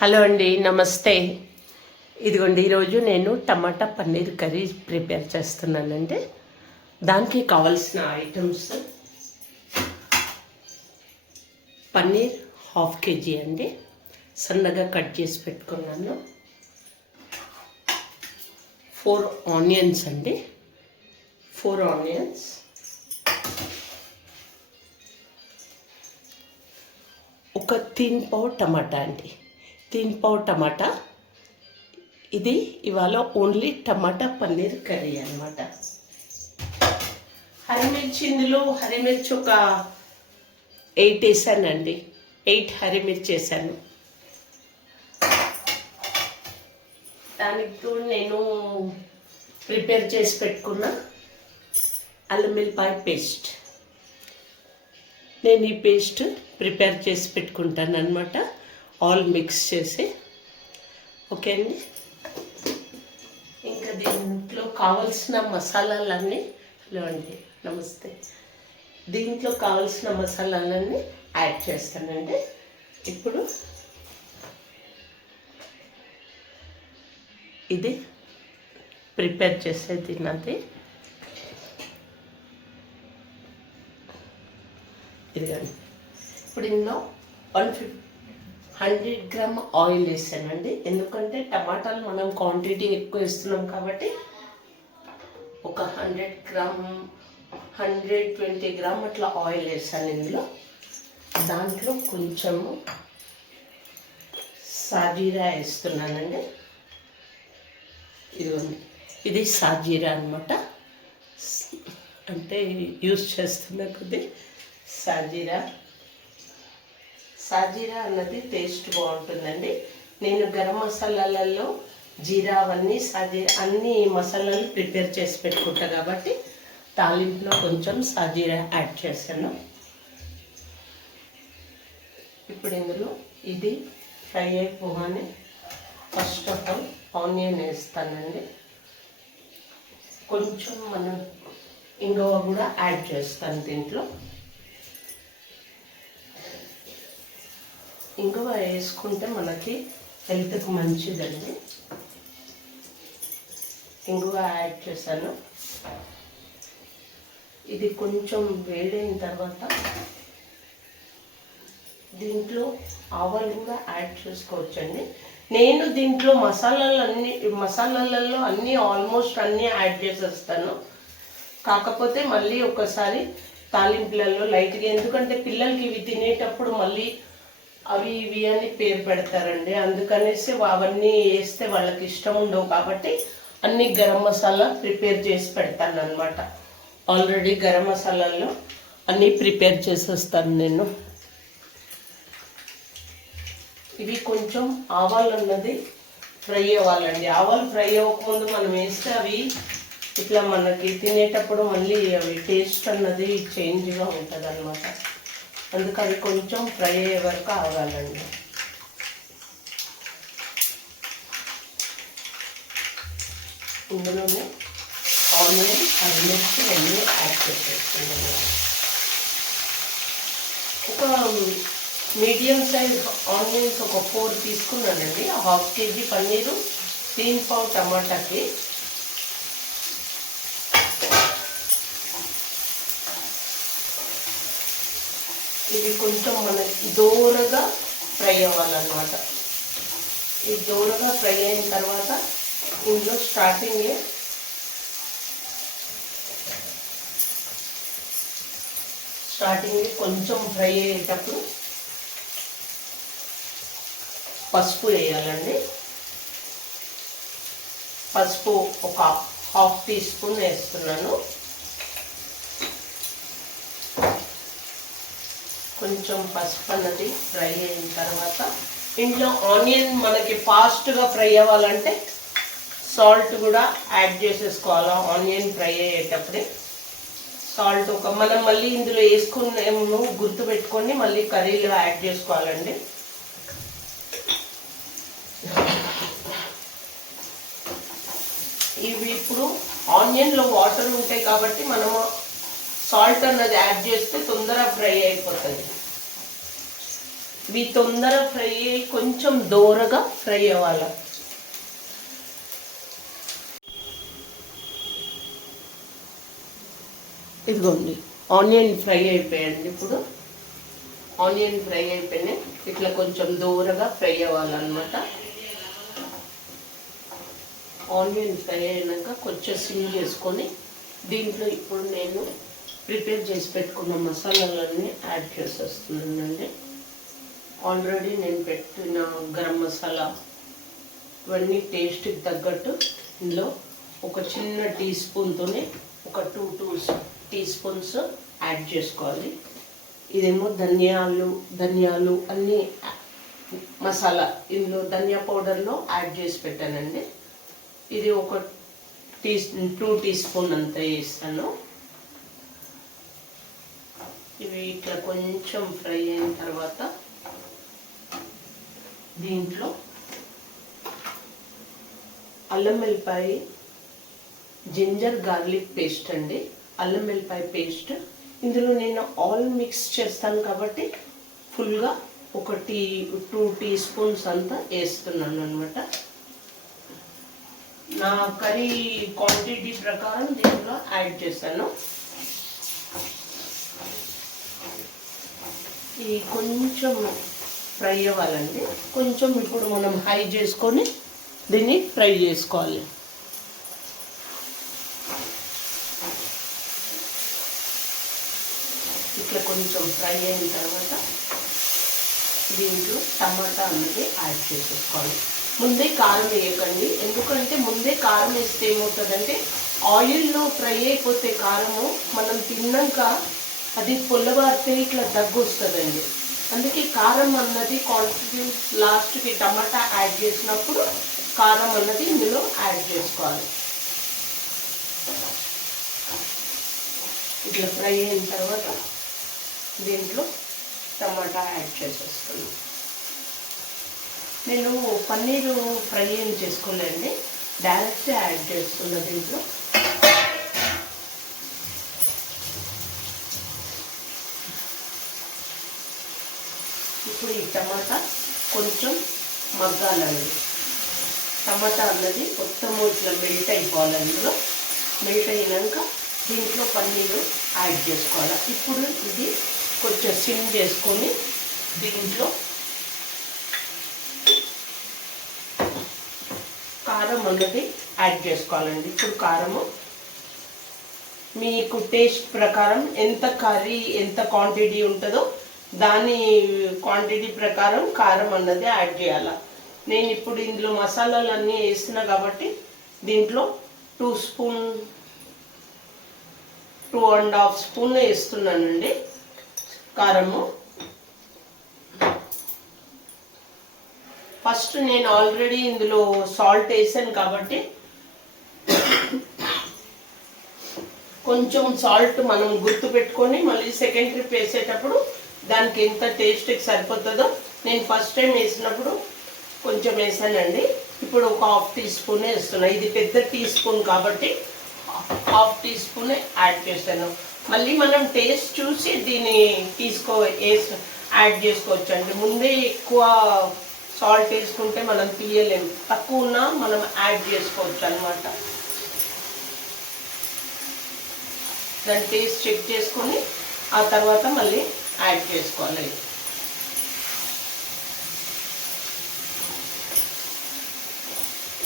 Hello అండి, నమస్తే. ఇదిగోండి, ఈరోజు నేను టమాటా పన్నీర్ కర్రీ ప్రిపేర్ చేస్తున్నానండి. దానికి కావాల్సిన ఐటమ్స్: పన్నీర్ 1/2 kg అండి, సన్నగా కట్ చేసి పెట్టుకున్నాను. 4 ఆనియన్స్ అండి, 4 ఆనియన్స్, ఒక 3 పావు టమాటా అండి, 3 పావు టమాటా. ఇది ఇవాళ ఓన్లీ టమాటా పన్నీర్ కర్రీ అనమాట. హరిమిర్చి, ఇందులో హరిమిర్చి ఒక 8 వేసానండి, 8 హరిమిర్చి వేసాను. దానికి నేను ప్రిపేర్ చేసి పెట్టుకున్న అల్లం వెల్లిపాయ పేస్ట్. నేను ఈ పేస్ట్ ప్రిపేర్ చేసి పెట్టుకుంటాను అనమాట, ఆల్ మిక్స్ చేసి. ఓకే అండి. ఇంకా దీంట్లో కావలసిన మసాలాలన్నీ, హలో అండి, నమస్తే. దీంట్లో కావలసిన మసాలాలన్నీ యాడ్ చేస్తానండి. ఇప్పుడు ఇది ప్రిపేర్ చేసేది నాది. ఇదిగండి. ఇప్పుడు ఇందులో 100 గ్రామ్ ఆయిల్ వేసానండి. ఎందుకంటే టమాటాలు మనం క్వాంటిటీ ఎక్కువ వేస్తున్నాం కాబట్టి ఒక 120 గ్రామ్ అట్లా ఆయిల్ వేసాను ఇందులో. దాంట్లో కొంచెము సాజీరా వేస్తున్నానండి. ఇదిగోండి, ఇది సాజీరా అనమాట, అంటే యూజ్ చేస్తున్న కొద్ది సాజీరా అన్నది టేస్ట్ బాగుంటుందండి. నేను గరం మసాలాలలో జీరా అవన్నీ సాజీరా అన్ని మసాలాలు ప్రిపేర్ చేసి పెట్టుకుంటా కాబట్టి తాలింపులో కొంచెం సాజీరా యాడ్ చేశాను. ఇప్పుడు ఇందులో ఇది ఫ్రై అయిపోగానే ఫస్ట్ ఆఫ్ ఆల్ ఆనియన్ వేస్తానండి. కొంచెం మనం ఇంగువ కూడా యాడ్ చేస్తాను దీంట్లో. ఇంగువ వేసుకుంటే మనకి హెల్త్కి మంచిదండి. ఇంగువ యాడ్ చేశాను. ఇది కొంచెం వేడైన తర్వాత దీంట్లో ఆవాలు కూడా యాడ్ చేసుకోవచ్చండి. నేను దీంట్లో మసాలాలలో అన్నీ ఆల్మోస్ట్ అన్నీ యాడ్ చేసేస్తాను. కాకపోతే మళ్ళీ ఒకసారి తాలింపులలో లైట్గా, ఎందుకంటే పిల్లలకి ఇవి తినేటప్పుడు మళ్ళీ అవి ఇవి అని పేరు పెడతారండి. అందుకనేసి అవన్నీ వేస్తే వాళ్ళకి ఇష్టం ఉండవు కాబట్టి అన్ని గరం మసాలా ప్రిపేర్ చేసి పెడతాను అనమాట. ఆల్రెడీ గరం మసాలాల్లో అన్నీ ప్రిపేర్ చేసేస్తాను నేను. ఇవి కొంచెం ఆవాలు అన్నది ఫ్రై అవ్వాలండి. ఆవాలు ఫ్రై అవ్వకముందు మనం వేస్తే అవి ఇట్లా మనకి తినేటప్పుడు మళ్ళీ అవి టేస్ట్ అన్నది చేంజ్గా ఉంటుంది అనమాట. అందుకు అవి కొంచెం ఫ్రై అయ్యే వరకు ఆగాలండి. ఇందులోనే ఆనియన్, హరిమిర్చి అన్నీ యాడ్ చేసేస్తున్నాను. ఒక మీడియం సైజ్ ఆనియన్స్ ఒక 4 తీసుకున్నానండి. 1/2 kg పన్నీరు, 3 పావు టమాటాకి. ఇవి కొంచెం మనకి దూరగా ఫ్రై అవ్వాలన్నమాట. ఇది దూరగా ఫ్రై అయిన తర్వాత ఇందులో స్టార్టింగ్ కొంచెం ఫ్రై అయ్యేటప్పుడు పసుపు వేయాలండి. పసుపు ఒక 1/2 టీ స్పూన్ వేస్తున్నాను. కొంచెం పసుపు అన్నది ఫ్రై అయిన తర్వాత ఇంట్లో ఆనియన్ మనకి ఫాస్ట్గా ఫ్రై అవ్వాలంటే సాల్ట్ కూడా యాడ్ చేసేసుకోవాలి. ఆనియన్ ఫ్రై అయ్యేటప్పుడే సాల్ట్ మనం మళ్ళీ ఇందులో వేసుకున్నాము గుర్తుపెట్టుకొని మళ్ళీ కర్రీలో యాడ్ చేసుకోవాలండి. ఇవి ఇప్పుడు ఆనియన్లో వాటర్ ఉంటాయి కాబట్టి మనము సాల్ట్ అన్నది యాడ్ చేస్తే తొందరగా ఫ్రై అయిపోతుంది. ఇవి తొందర ఫ్రై అయ్యి కొంచెం దోరగా ఫ్రై అవ్వాలి. ఇదిగోండి ఆనియన్ ఫ్రై అయిపోయాయండి. ఇప్పుడు ఆనియన్ ఫ్రై అయిపోయినాయి. ఇట్లా కొంచెం దూరగా ఫ్రై అవ్వాలన్నమాట. ఆనియన్ ఫ్రై అయినాక కొంచెం సిమ్ చేసుకొని దీంట్లో ఇప్పుడు నేను ప్రిపేర్ చేసి పెట్టుకున్న మసాలాలన్నీ యాడ్ చేసేస్తున్నానండి. ఆల్రెడీ నేను పెట్టిన గరం మసాలా ఇవన్నీ టేస్ట్కి తగ్గట్టు ఇందులో ఒక చిన్న టీ స్పూన్తోనే ఒక 2 టీ స్పూన్స్ యాడ్ చేసుకోవాలి. ఇదేమో ధనియాలు అన్నీ మసాలా ఇందులో ధనియా పౌడర్లో యాడ్ చేసి పెట్టానండి. ఇది ఒక 2 టీ స్పూన్ అంతా వేస్తాను. ఇవి ఇట్లా కొంచెం ఫ్రై అయిన తర్వాత దీంట్లో అల్లం వెల్లిపాయ జింజర్ గార్లిక్ పేస్ట్ అండి. అల్లం వెల్లిపాయ పేస్ట్ ఇందులో నేను ఆల్ మిక్స్ చేస్తాను కాబట్టి ఫుల్గా ఒక 2 టీ స్పూన్స్ అంతా వేస్తున్నాను అనమాట. నా కర్రీ క్వాంటిటీ ప్రకారం దీంట్లో యాడ్ చేశాను. ఇది కొంచెం ఫ్రై అవ్వాలండి. కొంచెం ఇప్పుడు మనం హై చేసుకొని దీన్ని ఫ్రై చేసుకోవాలి. ఇట్లా కొంచెం ఫ్రై అయిన తర్వాత దీంట్లో టమాటా అన్నది యాడ్ చేసేసుకోవాలి. ముందే కారం వేయకండి, ఎందుకంటే ముందే కారం వేస్తే ఏమవుతుందంటే ఆయిల్లో ఫ్రై అయిపోతే కారము మనం తిన్నాక అది పొల్లబారితే ఇట్లా దగ్గు వస్తుందండి. అందుకే కారం అన్నది క్వాంటిటీ లాస్ట్కి టమాటా యాడ్ చేసినప్పుడు కారం అన్నది ఇందులో యాడ్ చేసుకోవాలి. ఇట్లా ఫ్రై అయిన తర్వాత దీంట్లో టమాటా యాడ్ చేసేస్తాను. నేను పన్నీరు ఫ్రై ఏం చేసుకోలేండి, డైరెక్ట్ యాడ్ చేస్తున్నా దీంట్లో. ఇప్పుడు ఈ టమాటా కొంచెం మగ్గాలండి. టమాటా అన్నది మొత్తం ఇట్లా మెల్ట్ అయిపోవాలి. అందులో మెల్ట్ అయినాక దీంట్లో పన్నీరు యాడ్ చేసుకోవాలి. ఇప్పుడు ఇది కొంచెం సిమ్ చేసుకొని దీంట్లో కారం అన్నది యాడ్ చేసుకోవాలండి. ఇప్పుడు కారము మీకు టేస్ట్ ప్రకారం ఎంత కర్రీ ఎంత క్వాంటిటీ ఉంటుందో దాని క్వాంటిటీ ప్రకారం కారం అన్నది యాడ్ చేయాలి. నేను ఇప్పుడు ఇందులో మసాలాలు అన్నీ వేస్తున్నా కాబట్టి దీంట్లో 2.5 స్పూన్ వేస్తున్నానండి కారము. ఫస్ట్ నేను ఆల్రెడీ ఇందులో సాల్ట్ వేసాను కాబట్టి కొంచెం సాల్ట్ మనం గుర్తు పెట్టుకొని మళ్ళీ సెకండ్ ట్రిప్ వేసేటప్పుడు దానికి ఎంత టేస్ట్కి సరిపోతుందో నేను ఫస్ట్ టైం వేసినప్పుడు కొంచెం వేసానండి. ఇప్పుడు ఒక 1/2 టీ స్పూన్ వేస్తున్నా. ఇది పెద్ద టీ స్పూన్ కాబట్టి 1/2 టీ స్పూన్ యాడ్ చేస్తాను. మళ్ళీ మనం టేస్ట్ చూసి దీన్ని యాడ్ చేసుకోవచ్చు అండి. ముందే ఎక్కువ సాల్ట్ వేసుకుంటే మనం తీయలేము, తక్కువ ఉన్నా మనం యాడ్ చేసుకోవచ్చు అనమాట. దాని టేస్ట్ చెక్ చేసుకొని ఆ తర్వాత మళ్ళీ యాడ్ చేసుకోవాలి.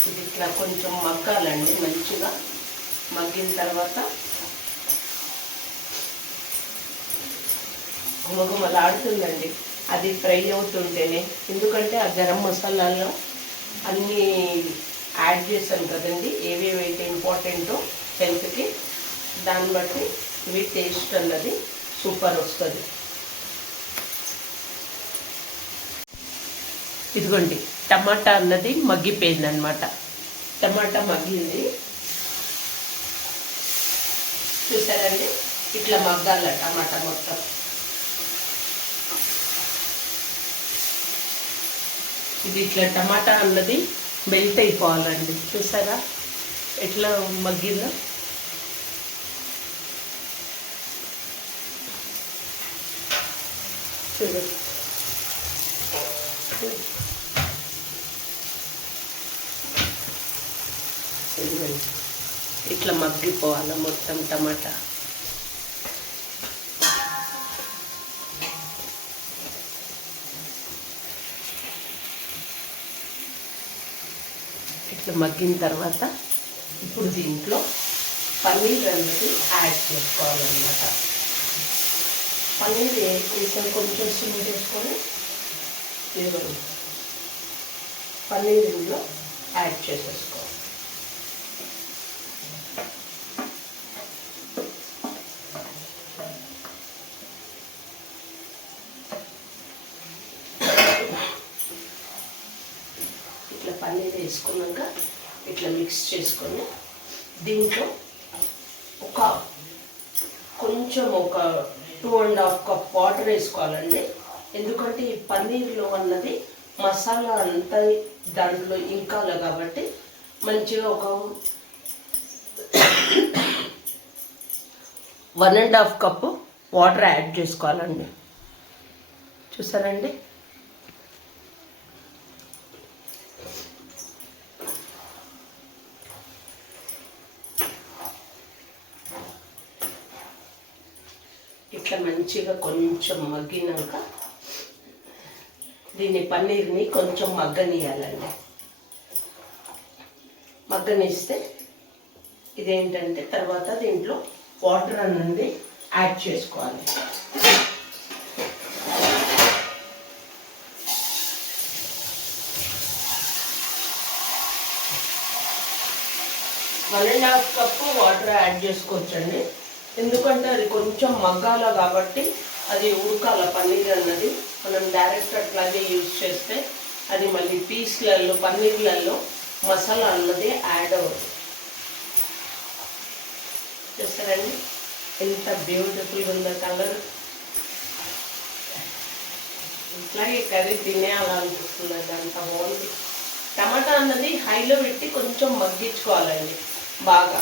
ఇది ఇట్లా కొంచెం మగ్గాలండి. మంచిగా మగ్గిన తర్వాత గుమగుమలాడుతుందండి అది ఫ్రై అవుతుంటేనే. ఎందుకంటే ఆ గరం మసాలాలో అన్నీ యాడ్ చేశాను కదండి, ఏవేవైతే ఇంపార్టెంటో హెల్త్కి, దాన్ని బట్టి ఇవి టేస్ట్ అన్నది సూపర్ వస్తుంది. ఇదిగోండి టమాటా అన్నది మగ్గిపోయింది అనమాట. టమాటా మగ్గింది చూసారండి. ఇట్లా మగ్గాల టమాటా మొత్తం. ఇది ఇట్లా టమాటా అన్నది మెల్ట్ అయిపోవాలండి. చూసారా ఎట్లా మగ్గిందో. చూడండి ఇదిగోండి ఇట్లా మగ్గిపోవాలి మొత్తం టమాటా. ఇట్లా మగ్గిన తర్వాత ఇప్పుడు దీంట్లో పన్నీర్ అనేది యాడ్ చేసుకోవాలన్నమాట. పన్నీర్ వేసాం కొంచెం సిమ్ చేసుకొని ఇదిగోండి పన్నీర్ ఇందులో యాడ్ చేసేసుకోవాలి. ఇట్లా పన్నీర్ వేసుకున్నాక ఇట్లా మిక్స్ చేసుకొని దీంట్లో కొంచెం ఒక 2.5 కప్ వాటర్ వేసుకోవాలండి. ఎందుకంటే ఈ పన్నీర్లో అన్నది మసాలా అంతా దాంట్లో ఇంకాలి కాబట్టి మంచిగా ఒక 1.5 కప్పు వాటర్ యాడ్ చేసుకోవాలండి. చూసారండి ఇట్లా మంచిగా కొంచెం మగ్గినాక దీన్ని పన్నీర్ని కొంచెం మగ్గనియాలండి. మగ్గనిస్తే ఇదేంటంటే తర్వాత దీంట్లో వాటర్ అనేది యాడ్ చేసుకోవాలి. One and half cup water add చేసుకోవచ్చండి. ఎందుకంటే అది కొంచెం మగ్గాల కాబట్టి అది ఉడకాల పన్నీర్ అన్నది. మనం డైరెక్ట్ అట్లాగే యూజ్ చేస్తే అది మళ్ళీ పీస్లలో పన్నీర్లలో మసాలా అన్నది యాడ్ అవుతుంది. చూస్తారండి ఎంత బ్యూటిఫుల్గా ఉందో కలర్. ఇట్లాగే కర్రీ తినేయాలనిపిస్తుంది, అది అంత బాగుంది. టమాటా అన్నది హైలో పెట్టి కొంచెం మగ్గించుకోవాలండి. బాగా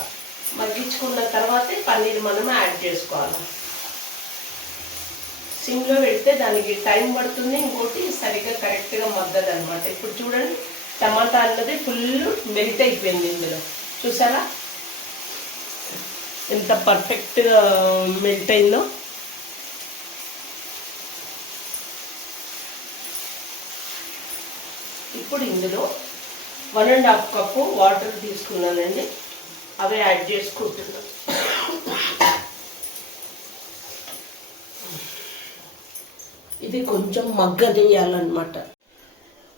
మగ్గించుకున్న తర్వాతే పన్నీర్ మనం యాడ్ చేసుకోవాలి. సిమ్లో పెడితే దానికి టైం పడుతుంది, ఇంకోటి సరిగ్గా కరెక్ట్గా మగ్గదు అనమాట. ఇప్పుడు చూడండి టమాటా అన్నది ఫుల్ మెల్ట్ అయిపోయింది ఇందులో. చూసారా ఎంత పర్ఫెక్ట్గా మెల్ట్ అయిందో. ఇప్పుడు ఇందులో 1.5 కప్పు వాటర్ తీసుకున్నానండి, అవి యాడ్ చేసుకుంటున్నాం. ఇది కొంచెం మగ్గనియాలన్నమాట.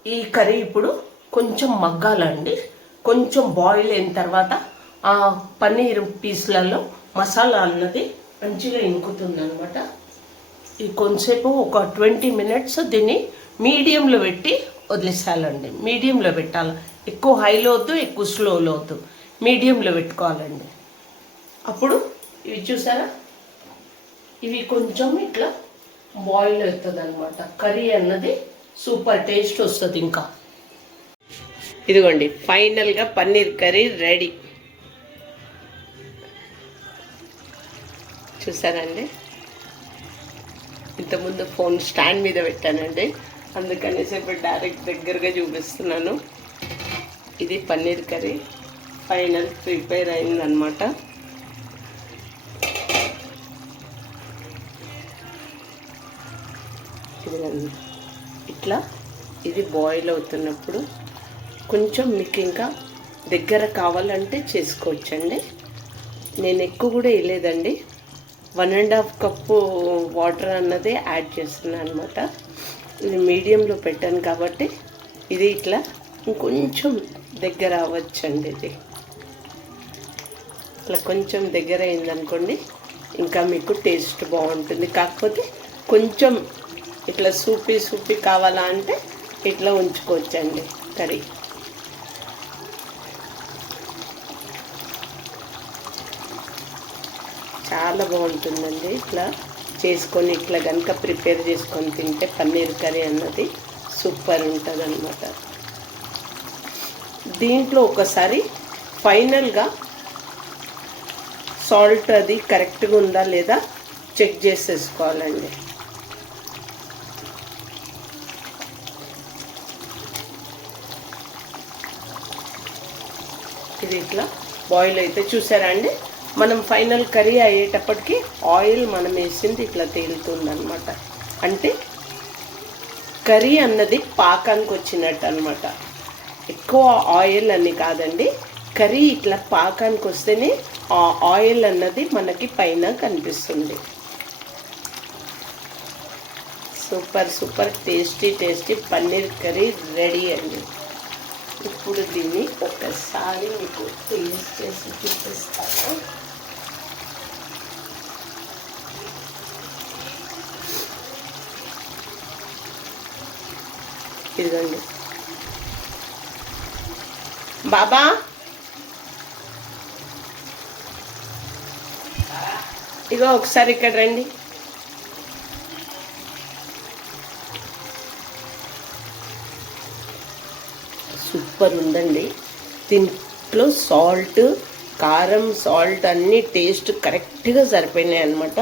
ఈ కర్రీ ఇప్పుడు కొంచెం మగ్గాలండి. కొంచెం బాయిల్ అయిన తర్వాత ఆ పన్నీర్ పీస్లలో మసాలా అన్నది మంచిగా ఇంకుతుంది అనమాట. ఈ కొంచెంసేపు ఒక 20 మినిట్స్ దీన్ని మీడియంలో పెట్టి వదిలేసాలండి. మీడియంలో పెట్టాలి, ఎక్కువ హైలో వద్దు, ఎక్కువ స్లోలో వద్దు, మీడియంలో పెట్టుకోవాలండి. అప్పుడు ఇవి చూసారా ఇవి కొంచెం ఇట్లా బాయిల్ అవుతుంది అనమాట. కర్రీ అన్నది సూపర్ టేస్ట్ వస్తుంది. ఇంకా ఇదిగోండి ఫైనల్గా పన్నీర్ కర్రీ రెడీ. చూసారండి ఇంతకుముందు ఫోన్ స్టాండ్ మీద పెట్టానండి, అందుకనేసి ఇప్పుడు డైరెక్ట్ దగ్గరగా చూపిస్తున్నాను. ఇది పన్నీర్ కర్రీ ఫైనల్ ప్రిపేర్ అయిందనమాట. ఇట్లా ఇది బాయిల్ అవుతున్నప్పుడు కొంచెం మీకు ఇంకా దగ్గర కావాలంటే చేసుకోవచ్చండి. నేను ఎక్కువ కూడా వేయలేదండి, 1.5 కప్పు వాటర్ అన్నది యాడ్ చేస్తున్నాను అనమాట. ఇది మీడియంలో పెట్టాను కాబట్టి ఇది ఇట్లా ఇంకొంచెం దగ్గర అవ్వచ్చండి. ఇది ఇట్లా కొంచెం దగ్గర అయిందనుకోండి ఇంకా మీకు టేస్ట్ బాగుంటుంది. కాకపోతే కొంచెం ఇట్లా సూపీ కావాలా అంటే ఇట్లా ఉంచుకోవచ్చండి కర్రీ. చాలా బాగుంటుందండి ఇట్లా చేసుకొని, ఇట్లా కనుక ప్రిపేర్ చేసుకొని తింటే పన్నీర్ కర్రీ అన్నది సూపర్ ఉంటుంది అన్నమాట. దీంట్లో ఒకసారి ఫైనల్గా సాల్ట్ అది కరెక్ట్గా ఉందా లేదా చెక్ చేసేసుకోవాలండి. ఇది ఇట్లా బాయిల్ అయితే చూసారా అండి, మనం ఫైనల్ కర్రీ అయ్యేటప్పటికి ఆయిల్ మనం వేసింది ఇట్లా తేలుతుందన్నమాట. అంటే కర్రీ అన్నది పాకానికి వచ్చినట్టు అనమాట. ఎక్కువ ఆయిల్ అని కాదండి, కర్రీ ఇట్లా పాకానికి వస్తేనే ఆ ఆయిల్ అన్నది మనకి పైన కనిపిస్తుంది. Super super tasty paneer curry ready అండి. ఇప్పుడు దీన్ని ఒకసారి మీకు టేస్ట్ చేసి చూపిస్తాను. ఇదిగోండి బాబా, ఇగో ఒకసారి ఇక్కడ రండి. సూపర్ ఉందండి. దీంట్లో సాల్ట్, కారం, సాల్ట్ అన్నీ టేస్ట్ కరెక్ట్గా సరిపోయినాయి అన్నమాట.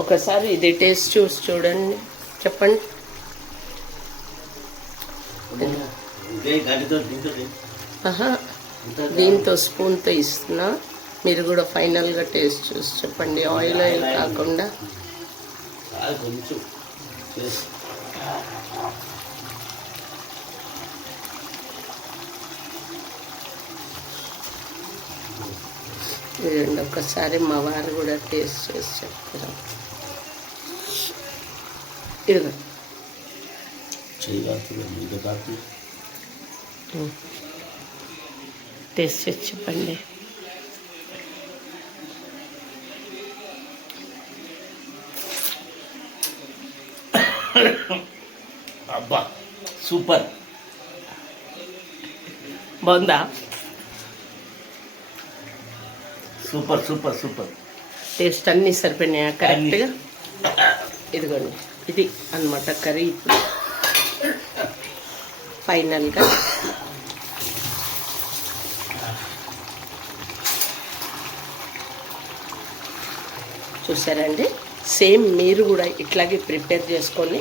ఒకసారి ఇది టేస్ట్ చూసి చూడండి, చెప్పండి. దీంతో స్పూన్తో ఇస్తున్నా, మీరు కూడా ఫైనల్గా టేస్ట్ చూసి చెప్పండి. ఆయిల్ కాకుండా ఇదండి, ఒకసారి మా వారు కూడా టేస్ట్ చేసి చెప్తారు. ఇదిగో టేస్ట్ చేసి చెప్పండి. అబ్బా సూపర్, బాగుందా? Super super super. టేస్ట్ అన్నీ సరిపోయినాయా కరెక్ట్గా? ఇదిగోండి, ఇది అన్నమాట కర్రీ. ఇప్పుడు ఫైనల్గా చూసారండి, సేమ్ మీరు కూడా ఇట్లాగే ప్రిపేర్ చేసుకొని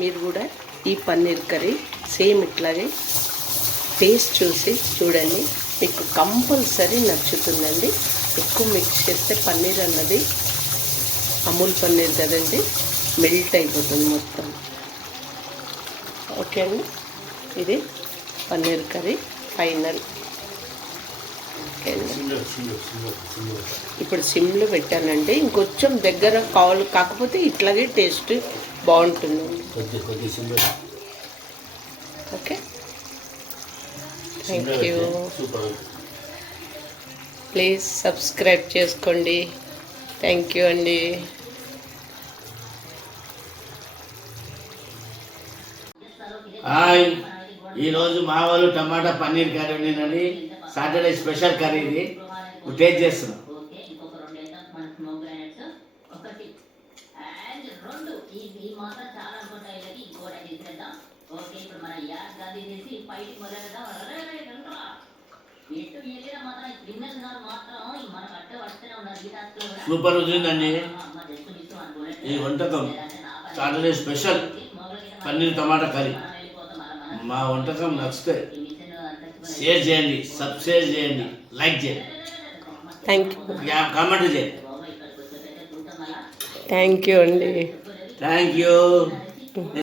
మీరు కూడా ఈ పన్నీర్ కర్రీ సేమ్ ఇట్లాగే టేస్ట్ చూసి చూడండి, మీకు కంపల్సరీ నచ్చుతుందండి. ఎక్కువ మిక్స్ చేస్తే పన్నీర్ అన్నది అమూల్ పన్నీర్ కదండి, మెల్ట్ అయిపోతుంది మొత్తం. ఓకే అండి, ఇది పన్నీర్ కర్రీ ఫైనల్. ఓకే అండి, ఇప్పుడు సిమ్లో పెట్టానండి, ఇంకొంచెం దగ్గర కావాలి, కాకపోతే ఇట్లాగే టేస్ట్ బాగుంటుందండి. Okay, thank you. Please subscribe చేసుకోండి. థ్యాంక్ యూ అండి. హాయ్, ఈరోజు మా వాళ్ళు టమాటా పన్నీర్ కర్రీ వండినని సాటర్డే స్పెషల్ కర్రీ ఇది టేస్ట్ చేస్తున్నాం. సూపర్ వచ్చిందండి ఈ వంటకం. Saturday special paneer tomato curry. మా వంటకం నచ్చితే షేర్ చేయండి, సబ్స్క్రైబ్ చేయండి, లైక్ చేయండి, థ్యాంక్ యూ, కామెంట్ చేయండి. థ్యాంక్ యూ అండి. Thank you.